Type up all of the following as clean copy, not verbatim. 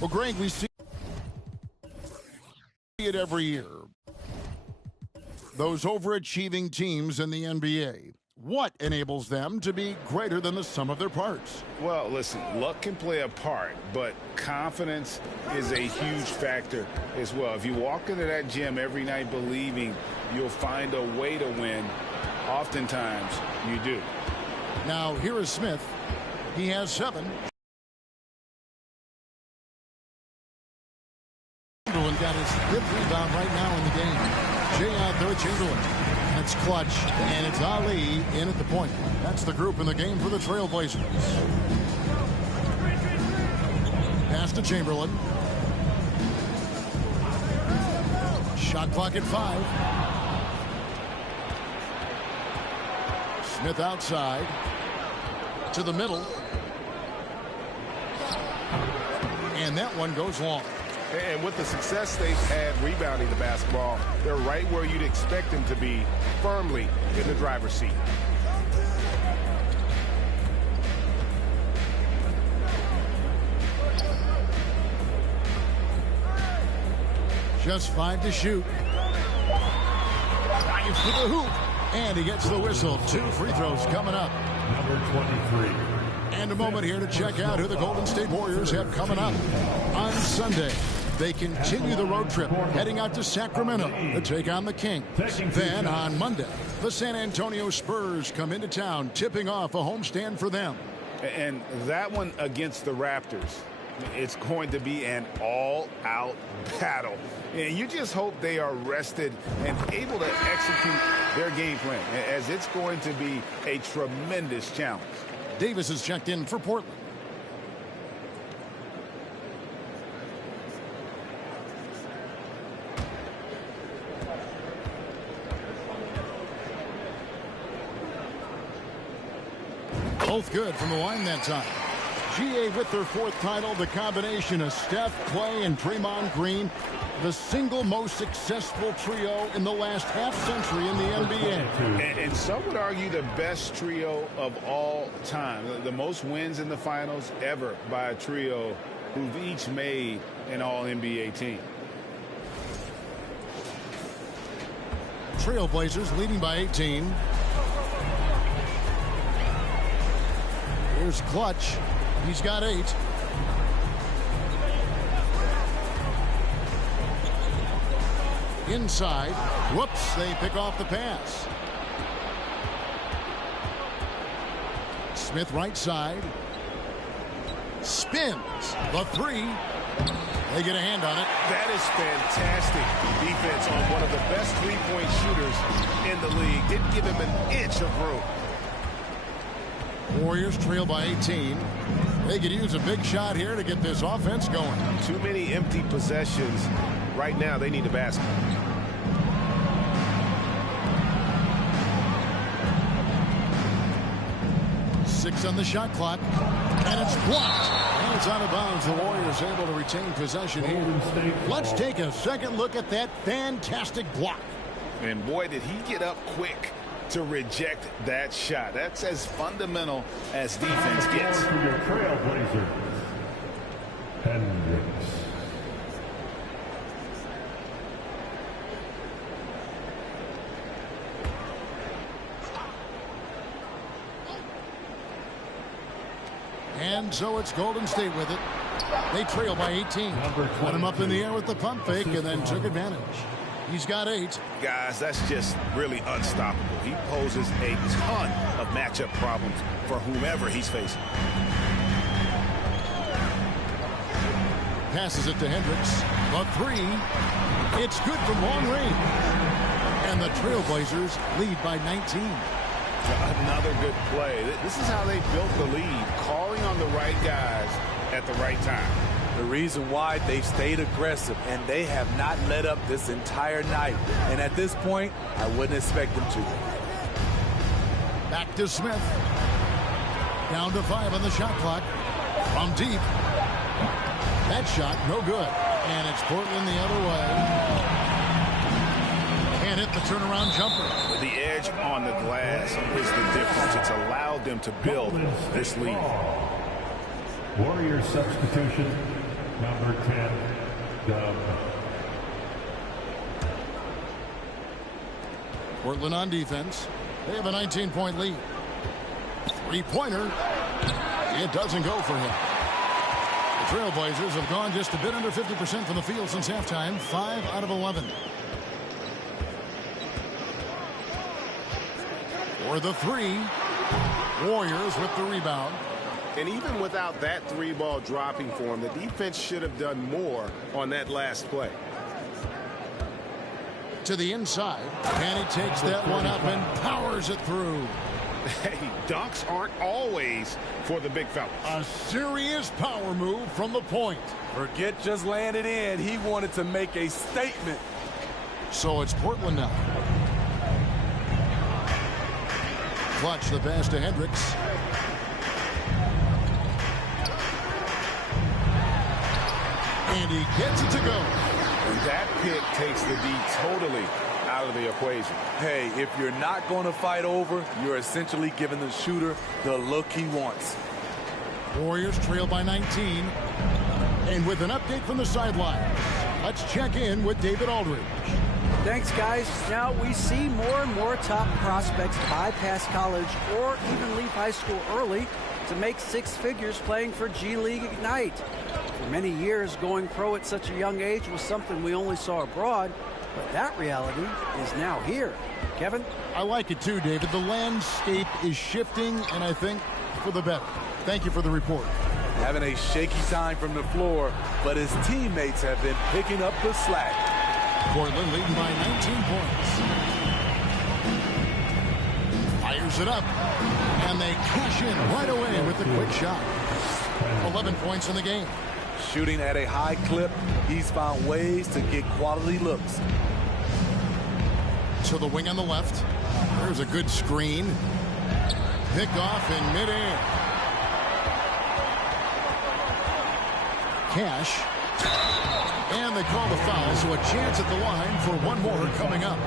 Well, Greg, we see it every year. Those overachieving teams in the NBA. What enables them to be greater than the sum of their parts? Well, listen, luck can play a part, but confidence is a huge factor as well. If you walk into that gym every night believing you'll find a way to win, oftentimes you do. Now, here is Smith. He has 7. Chamberlain got his 5th rebound right now in the game. Jay out there, Chamberlain. It's clutch, and it's Ali in at the point. That's the group in the game for the Trailblazers. Pass to Chamberlain. Shot clock at 5. Smith outside. To the middle. And that one goes long. And with the success they've had rebounding the basketball, they're right where you'd expect them to be, firmly in the driver's seat. Just 5 to shoot. Drives to the hoop. And he gets the whistle. 2 free throws coming up. Number 23. And a moment here to check out who the Golden State Warriors have coming up. On Sunday, they continue the road trip, heading out to Sacramento to take on the Kings. Then on Monday, the San Antonio Spurs come into town, tipping off a homestand for them. And that one against the Raptors, it's going to be an all-out battle. And you just hope they are rested and able to execute their game plan, as it's going to be a tremendous challenge. Davis is checked in for Portland. Both good from the line that time. GA with their 4th title, the combination of Steph, Clay, and Draymond Green, the single most successful trio in the last half-century in the NBA. And some would argue the best trio of all time. The most wins in the finals ever by a trio who've each made an all-NBA team. Trailblazers leading by 18. Here's Clutch. He's got 8. Inside. Whoops, they pick off the pass. Smith right side. Spins. The 3. They get a hand on it. That is fantastic defense on one of the best three-point shooters in the league. Didn't give him an inch of room. Warriors trail by 18. They could use a big shot here to get this offense going. Too many empty possessions. Right now, they need a basket. Six on the shot clock. And it's blocked. And it's out of bounds. The Warriors able to retain possession here. Let's take a second look at that fantastic block. And boy, did he get up quick to reject that shot. That's as fundamental as defense gets. For your Trailblazers, Hendricks. And so it's Golden State with it. They trail by 18. Put him up in the air with the pump fake and then took advantage. He's got 8. Guys, that's just really unstoppable. He poses a ton of matchup problems for whomever he's facing. Passes it to Hendricks. The 3. It's good from long range. And the Trailblazers lead by 19. Another good play. This is how they built the lead, calling on the right guys at the right time. The reason why they've stayed aggressive, and they have not let up this entire night. And at this point, I wouldn't expect them to. Back to Smith. Down to 5 on the shot clock. From deep. That shot, no good. And it's Portland the other way. Can't hit the turnaround jumper. The edge on the glass is the difference. It's allowed them to build this lead. Warrior substitution, Number 10, Dub. Portland on defense. They have a 19-point lead. Three-pointer. It doesn't go for him. The Trailblazers have gone just a bit under 50% from the field since halftime. 5 out of 11. For the three. Warriors with the rebound. And even without that three ball dropping for him, the defense should have done more on that last play. To the inside, and he takes that one up and powers it through. Hey, dunks aren't always for the big fellas. A serious power move from the point. Forget just laying it in. He wanted to make a statement. So it's Portland now. Clutch the pass to Hendricks. And he gets it to go. And that pick takes the D totally out of the equation. Hey, if you're not going to fight over, you're essentially giving the shooter the look he wants. Warriors trail by 19. And with an update from the sideline, let's check in with David Aldridge. Thanks, guys. Now we see more and more top prospects bypass college or even leave high school early to make six figures playing for G League Ignite. For many years, going pro at such a young age was something we only saw abroad, but that reality is now here. Kevin? I like it too, David. The landscape is shifting, and I think for the better. Thank you for the report. Having a shaky time from the floor, but his teammates have been picking up the slack. Portland leading by 19 points. Fires it up, and they cash in right away with the quick shot. 11 points in the game. Shooting at a high clip, he's found ways to get quality looks. To the wing on the left. There's a good screen. Pick off in midair. Cash. And they call the foul, so a chance at the line for one more coming up.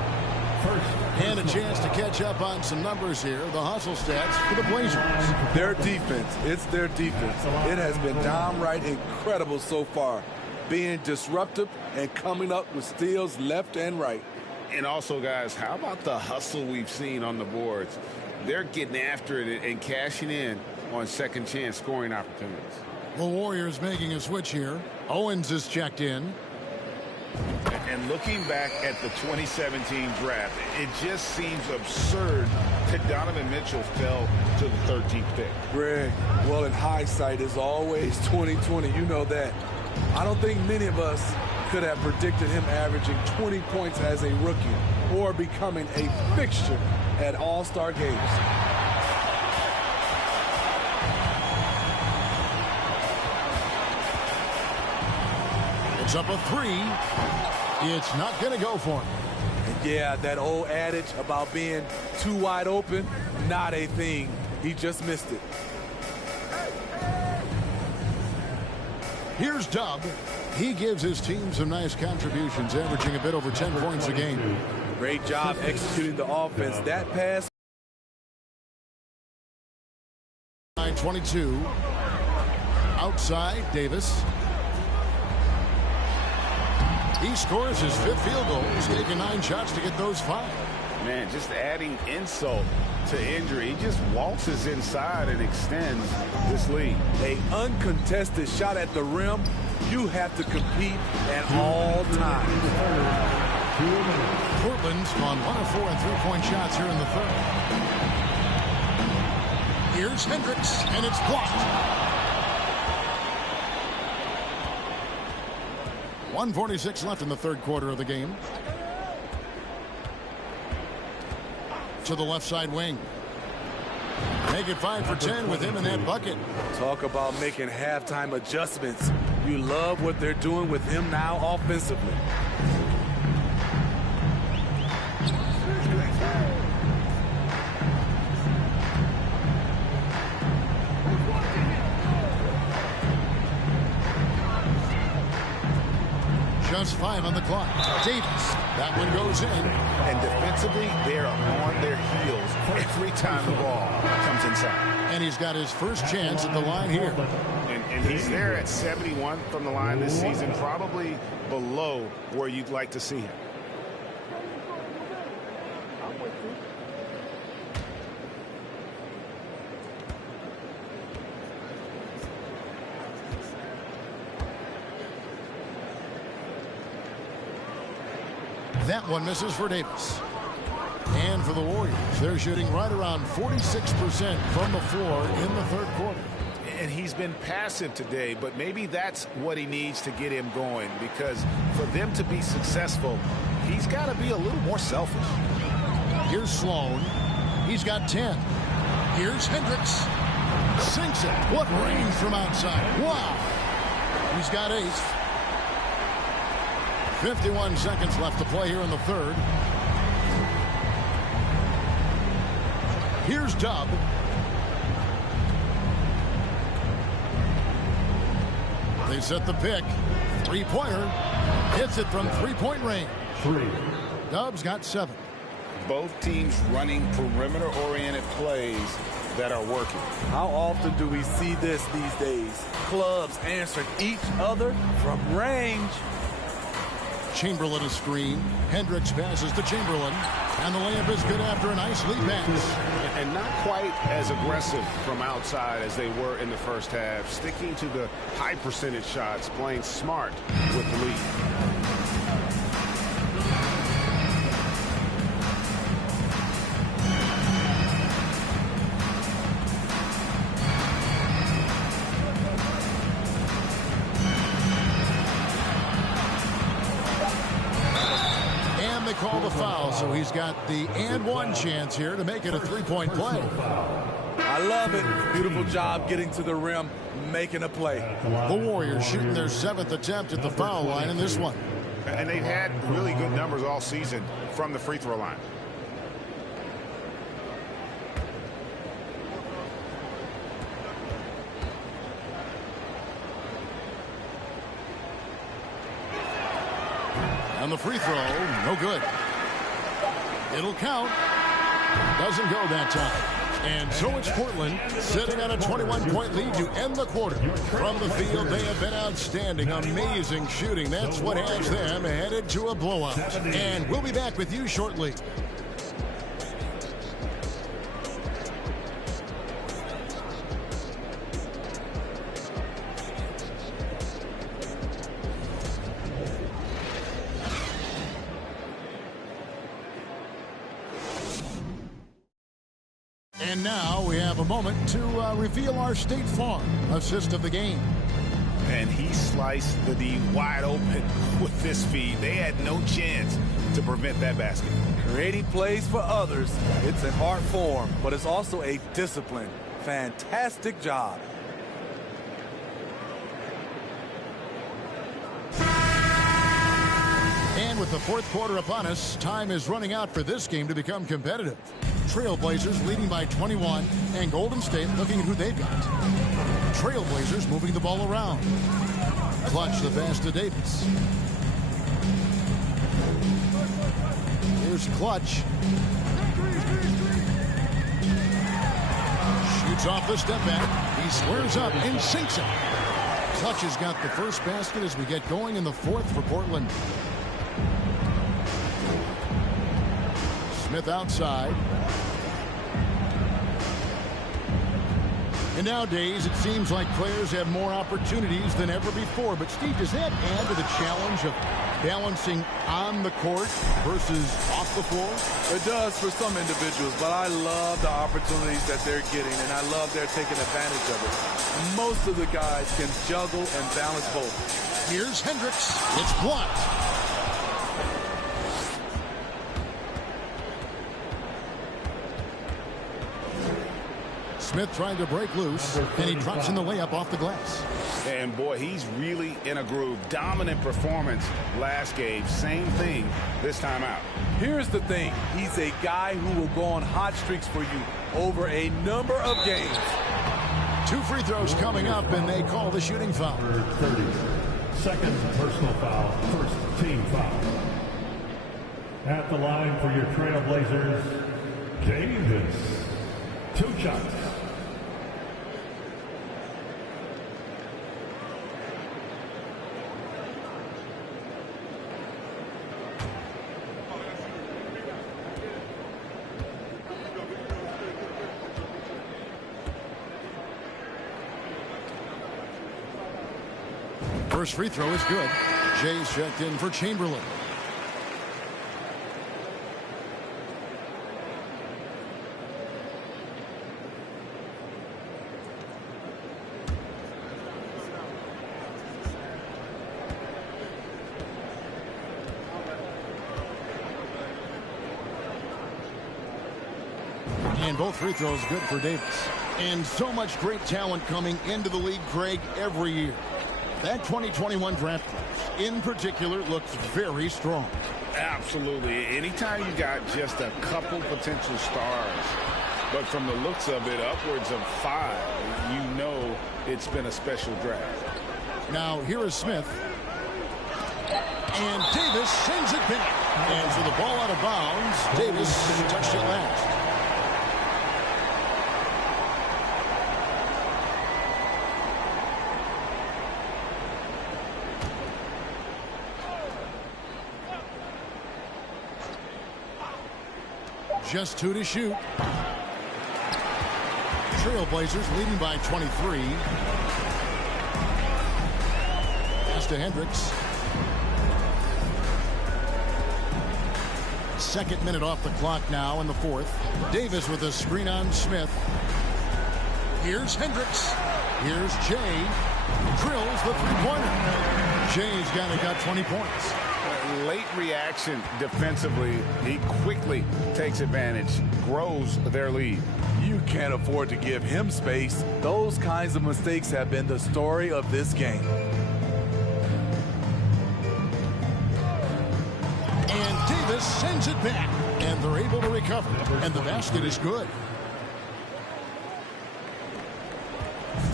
And a chance to catch up on some numbers here. The hustle stats for the Blazers. Their defense, it's their defense. It has been downright incredible so far. Being disruptive and coming up with steals left and right. And also, guys, how about the hustle we've seen on the boards? They're getting after it and cashing in on second chance scoring opportunities. The Warriors making a switch here. Owens is checked in. And looking back at the 2017 draft, it just seems absurd that Donovan Mitchell fell to the 13th pick. Greg, well, in hindsight is always 20/20. You know that. I don't think many of us could have predicted him averaging 20 points as a rookie or becoming a fixture at All-Star games. It's up a three. It's not going to go for him. And yeah, that old adage about being too wide open, not a thing. He just missed it. Here's Dub. He gives his team some nice contributions, averaging a bit over 10 points a game. Great job executing the offense. That pass. 22. Outside, Davis. He scores his fifth field goal. He's taken 9 shots to get those 5. Man, just adding insult to injury. He just waltzes inside and extends this lead. An uncontested shot at the rim. You have to compete at all times. Portland's on 1 of 4 and 3-point shots here in the third. Here's Hendricks, and it's blocked. 1:46 left in the third quarter of the game. To the left side wing. Make it 5 for 10 with him in that bucket. Talk about making halftime adjustments. You love what they're doing with him now offensively. Just 5 on the clock. Davis. That one goes in. And defensively, they're on their heels every time the ball comes inside. And he's got his first chance at the line here. And And he's there at 71 from the line this season, probably below where you'd like to see him. That one misses for Davis. And for the Warriors, they're shooting right around 46% from the floor in the third quarter. And he's been passive today, but maybe that's what he needs to get him going, because for them to be successful, he's got to be a little more selfish. Here's Sloan. He's got 10. Here's Hendricks. Sinks it. What range from outside. Wow. He's got 8. 51 seconds left to play here in the third. Here's Dub. They set the pick. Three-pointer. Hits it from three-point range. 3. Dub's got 7. Both teams running perimeter-oriented plays that are working. How often do we see this these days? Clubs answering each other from range. Chamberlain a screen. Hendricks passes to Chamberlain. And the layup is good after a nice lead pass. And not quite as aggressive from outside as they were in the first half. Sticking to the high percentage shots, playing smart with the lead. Call the foul, so he's got the and one chance here to make it a three-point play. I love it. Beautiful job getting to the rim, making a play. The Warriors shooting their 7th attempt at the foul line in this one. And they've had really good numbers all season from the free throw line. And the free throw, no good. It'll count. Doesn't go that time. And so it's Portland sitting on a 21-point lead to end the quarter. From the field, they have been outstanding. Amazing shooting. That's what has them headed to a blowout. And we'll be back with you shortly. And now we have a moment to reveal our State Farm assist of the game. And he sliced the D wide open with this feed. They had no chance to prevent that basket. Creating plays for others. It's an art form, but it's also a discipline. Fantastic job. And with the fourth quarter upon us, time is running out for this game to become competitive. Trailblazers leading by 21, and Golden State looking at who they've got. Trailblazers moving the ball around. Clutch the pass to Davis. Here's Clutch. Shoots off the step back. He squares up and sinks it. Clutch has got the first basket as we get going in the fourth for Portland. Smith outside. And nowadays, it seems like players have more opportunities than ever before. But, Steve, does that add to the challenge of balancing on the court versus off the floor? It does for some individuals, but I love the opportunities that they're getting, and I love they're taking advantage of it. Most of the guys can juggle and balance both. Here's Hendricks. It's blocked. Smith trying to break loose, and he drops in the layup off the glass. And, boy, he's really in a groove. Dominant performance last game. Same thing this time out. Here's the thing. He's a guy who will go on hot streaks for you over a number of games. 2 free throws coming up, and they call the shooting foul. 30. Second personal foul. First team foul. At the line for your Trailblazers, Davis. 2 shots. First free throw is good. Jay's checked in for Chamberlain. And both free throws good for Davis. And so much great talent coming into the league, Craig, every year. That 2021 draft class, in particular, looks very strong. Absolutely. Anytime you got just a couple potential stars, but from the looks of it, upwards of 5, you know it's been a special draft. Now, here is Smith. And Davis sends it back. And for the ball out of bounds, Davis touched it last. Just 2 to shoot. Trailblazers leading by 23. Pass to Hendricks. Second minute off the clock now in the fourth. Davis with a screen on Smith. Here's Hendricks. Here's Jay. Drills the three-pointer. Jay's got 20 points. Late reaction defensively. He quickly takes advantage, grows their lead. You can't afford to give him space. Those kinds of mistakes have been the story of this game. And Davis sends it back. And they're able to recover. And the basket is good.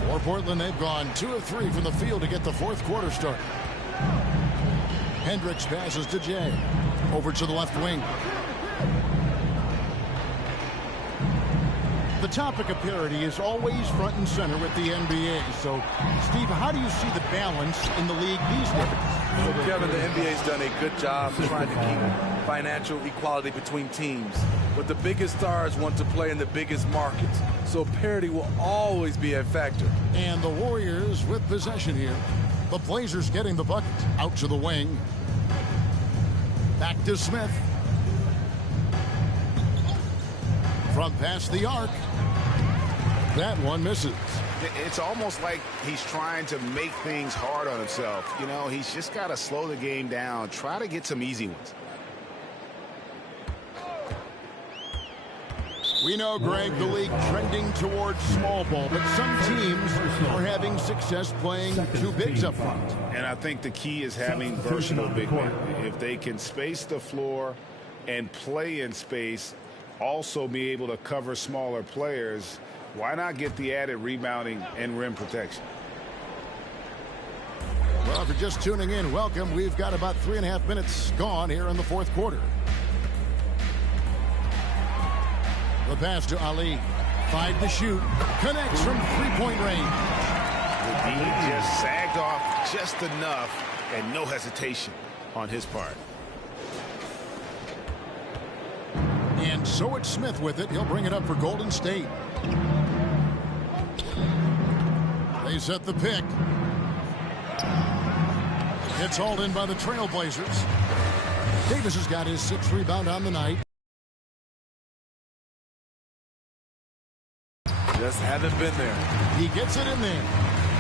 For Portland, they've gone 2 of 3 from the field to get the fourth quarter started. Hendricks passes to Jay. Over to the left wing. The topic of parity is always front and center with the NBA. So, Steve, how do you see the balance in the league these days? So, Kevin, the NBA's done a good job trying to keep financial equality between teams. But the biggest stars want to play in the biggest markets. So parity will always be a factor. And the Warriors with possession here. The Blazers getting the bucket. Out to the wing. Back to Smith. From past the arc. That one misses. It's almost like he's trying to make things hard on himself. You know, he's just got to slow the game down. Try to get some easy ones. We know, Greg, the league trending towards small ball, but some teams are having success playing 2 bigs up front. And I think the key is having versatile big men. If they can space the floor and play in space, also be able to cover smaller players, why not get the added rebounding and rim protection? Well, if you're just tuning in, welcome. We've got about 3.5 minutes gone here in the fourth quarter. The pass to Ali. 5 to shoot. Connects from three-point range. The D just sagged off just enough, and no hesitation on his part. And so it's Smith with it. He'll bring it up for Golden State. They set the pick. It's hauled in by the Trailblazers. Davis has got his 6th rebound on the night. Just haven't been there. He gets it in there.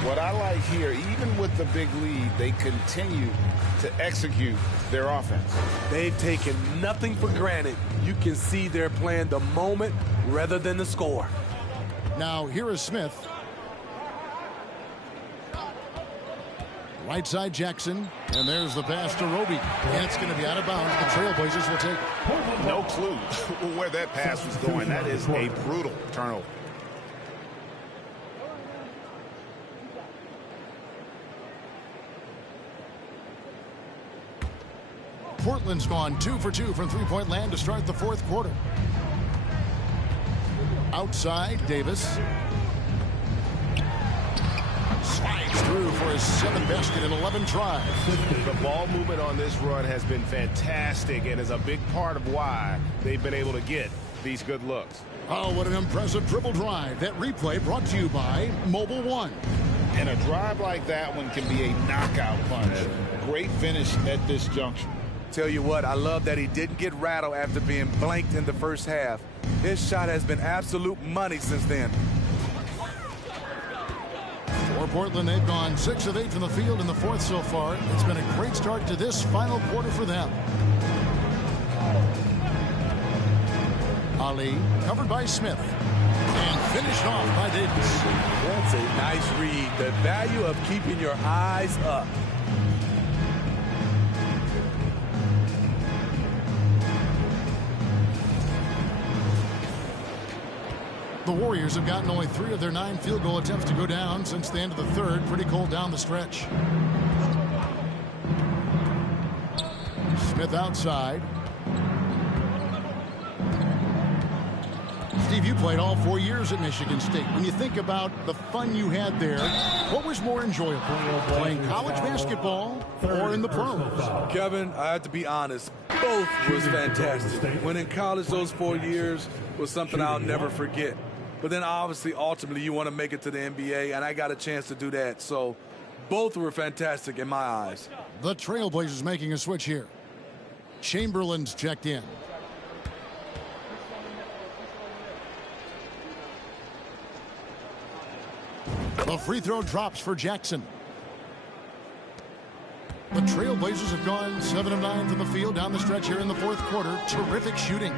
What I like here, even with the big lead, they continue to execute their offense. They've taken nothing for granted. You can see they're playing the moment rather than the score. Now here is Smith. Right side Jackson. And there's the pass to Roby. And it's going to be out of bounds. The Trailblazers will take it. No clue where that pass was going. That is a brutal turnover. Portland's gone 2 for 2 from three-point land to start the fourth quarter. Outside, Davis. Slides through for his 7th basket in 11 tries. The ball movement on this run has been fantastic and is a big part of why they've been able to get these good looks. Oh, what an impressive dribble drive. That replay brought to you by Mobile One. And a drive like that one can be a knockout punch. Great finish at this juncture. Tell you what, I love that he didn't get rattled after being blanked in the first half. His shot has been absolute money since then. For Portland, they've gone 6 of 8 from the field in the fourth so far. It's been a great start to this final quarter for them. Ali covered by Smith and finished off by Davis. That's a nice read. The value of keeping your eyes up. The Warriors have gotten only 3 of their 9 field goal attempts to go down since the end of the third. Pretty cold down the stretch. Smith outside. Steve, you played all 4 years at Michigan State. When you think about the fun you had there, what was more enjoyable, playing college basketball or in the pros? Kevin, I have to be honest, both was fantastic. When in college, those 4 years was something I'll never forget. But then obviously, ultimately, you want to make it to the NBA, and I got a chance to do that. So both were fantastic in my eyes. The Trailblazers making a switch here. Chamberlain's checked in. The free throw drops for Jackson. The Trailblazers have gone 7 of 9 from the field down the stretch here in the fourth quarter. Terrific shooting.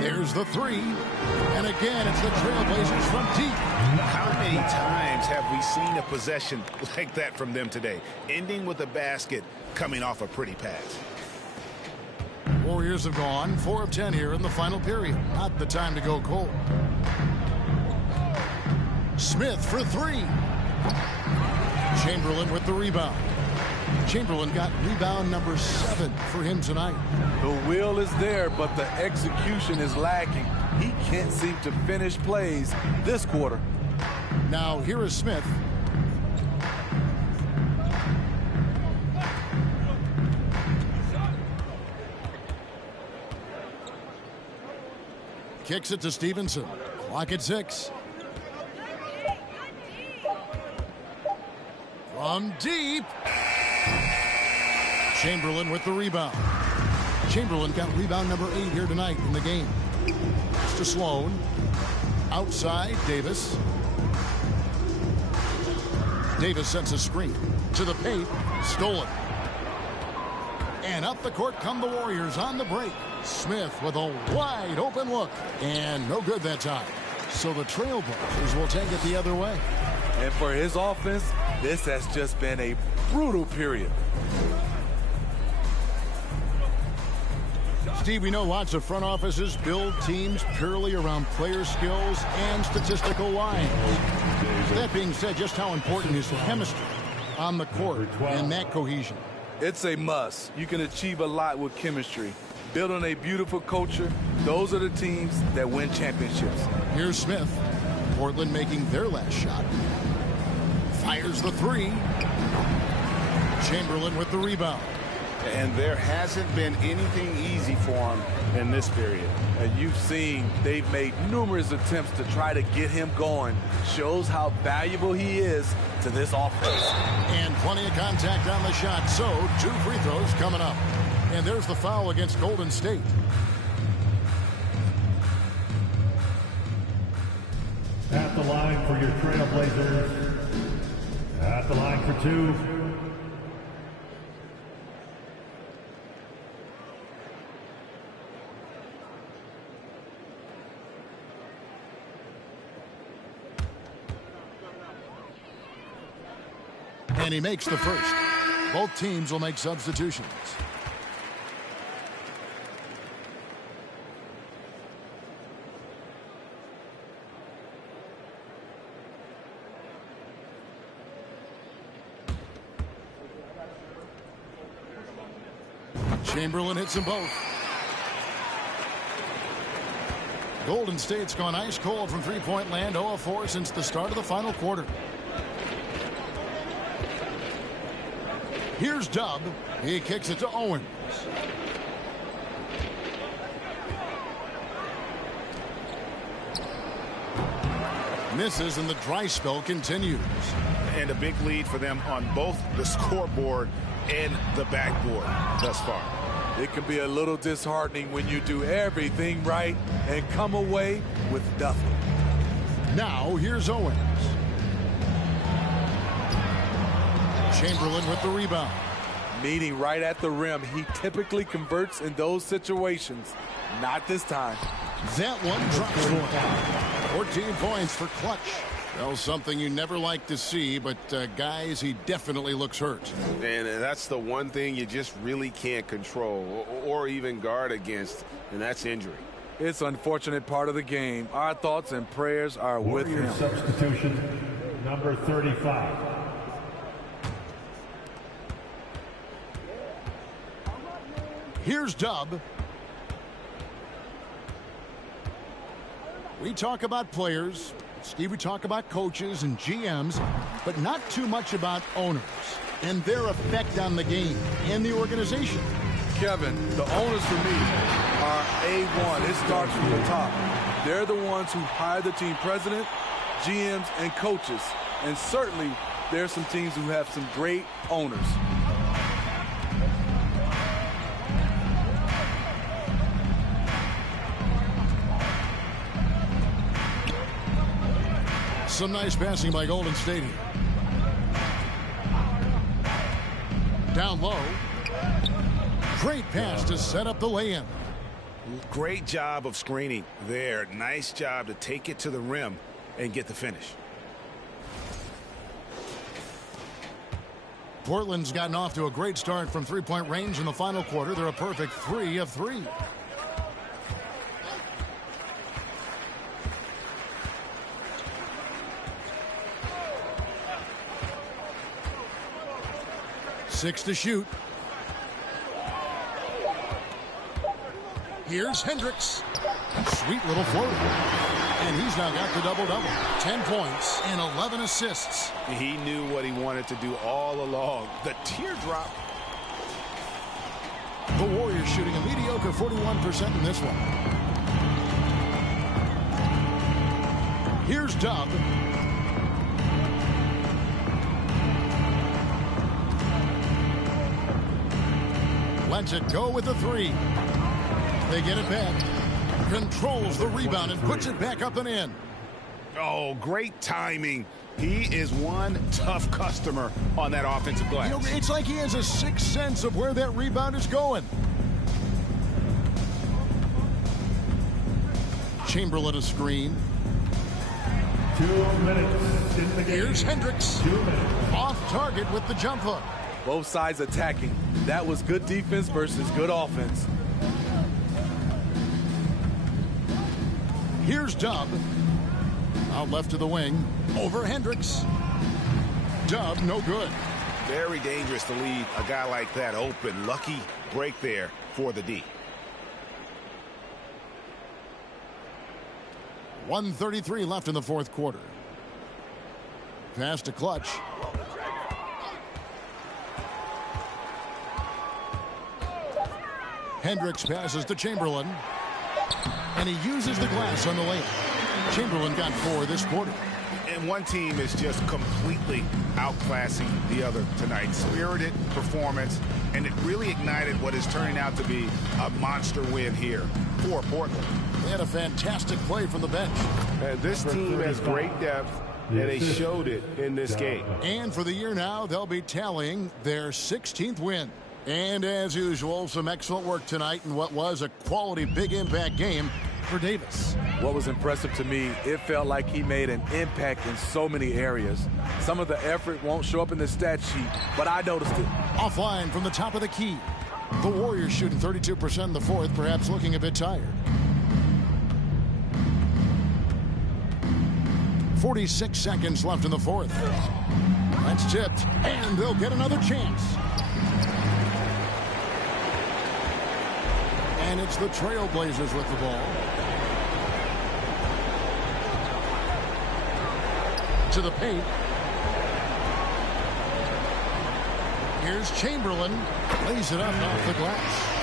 There's the 3. And again, it's the Trailblazers from deep. How many times have we seen a possession like that from them today? Ending with a basket, coming off a pretty pass. Warriors have gone 4 of 10 here in the final period. Not the time to go cold. Smith for 3. Chamberlain with the rebound. Chamberlain got rebound number 7 for him tonight. The will is there, but the execution is lacking. He can't seem to finish plays this quarter. Now here is Smith. Kicks it to Stevenson. Clock at 6. From deep. Chamberlain with the rebound. Chamberlain got rebound number 8 here tonight in the game. It's to Sloan. Outside, Davis. Davis sends a screen to the paint. Stolen. And up the court come the Warriors on the break. Smith with a wide open look. And no good that time. So the Trailblazers will take it the other way. And for his offense, this has just been a brutal period. Steve, we know lots of front offices build teams purely around player skills and statistical lines. That being said, just how important is chemistry on the court and that cohesion? It's a must. You can achieve a lot with chemistry. Building a beautiful culture, those are the teams that win championships. Here's Smith. Portland making their last shot. Fires the 3. Chamberlain with the rebound. And there hasn't been anything easy for him in this period. And you've seen they've made numerous attempts to try to get him going. Shows how valuable he is to this offense. And plenty of contact on the shot. So 2 free throws coming up. And there's the foul against Golden State. At the line for your Trailblazers. At the line for 2. And he makes the first. Both teams will make substitutions. Chamberlain hits them both. Golden State's gone ice cold from three-point land, 0 of 4 since the start of the final quarter. Here's Dub. He kicks it to Owens. misses, and the dry spell continues. And a big lead for them on both the scoreboard and the backboard thus far. It can be a little disheartening when you do everything right and come away with nothing. Now, here's Owens. Chamberlain with the rebound. Meeting right at the rim. He typically converts in those situations. Not this time. That one drops one. 14 points for Clutch. Well, something you never like to see, but guys, he definitely looks hurt. And that's the one thing you just really can't control or even guard against, and that's injury. It's an unfortunate part of the game. Our thoughts and prayers are with him. Substitution, number 35. Here's Dub. We talk about players. Steve, we talk about coaches and GMs, but not too much about owners and their effect on the game and the organization. Kevin, the owners for me are A1. It starts from the top. They're the ones who hire the team president, GMs, and coaches. And certainly, there's some teams who have some great owners. Some nice passing by Golden State here. Down low. Great pass to set up the lay-in. Great job of screening there. Nice job to take it to the rim and get the finish. Portland's gotten off to a great start from three-point range in the final quarter. They're a perfect 3 of 3. Six to shoot. Here's Hendricks. Sweet little floater. And he's now got the double-double. 10 points and 11 assists. He knew what he wanted to do all along. The teardrop. The Warriors shooting a mediocre 41% in this one. Here's Dub. Lets it go with the 3. They get it back. Controls the rebound and puts it back up and in. Oh, great timing. He is one tough customer on that offensive glass. You know, it's like he has a sixth sense of where that rebound is going. Chamberlain a screen. 2 minutes in the game. Here's Hendricks. 2 minutes. Off target with the jump hook. Both sides attacking. That was good defense versus good offense. Here's Dub. Out left to the wing. Over Hendricks. Dub, no good. Very dangerous to leave a guy like that open. Lucky break there for the D. 1:33 left in the fourth quarter. Pass to Clutch. Hendricks passes to Chamberlain. And he uses the glass on the layup. Chamberlain got 4 this quarter. And one team is just completely outclassing the other tonight. Spirited performance, and it really ignited what is turning out to be a monster win here for Portland. They had a fantastic play from the bench. This team has great depth, and they showed it in this game. And for the year now, they'll be tallying their 16th win. And as usual, some excellent work tonight in what was a quality big impact game for Davis. What was impressive to me, it felt like he made an impact in so many areas. Some of the effort won't show up in the stat sheet, but I noticed it. Offline from the top of the key. The Warriors shooting 32% in the fourth, perhaps looking a bit tired. 46 seconds left in the fourth. That's tipped, and they'll get another chance. And it's the Trailblazers with the ball. To the paint. Here's Chamberlain. Lays it up off the glass.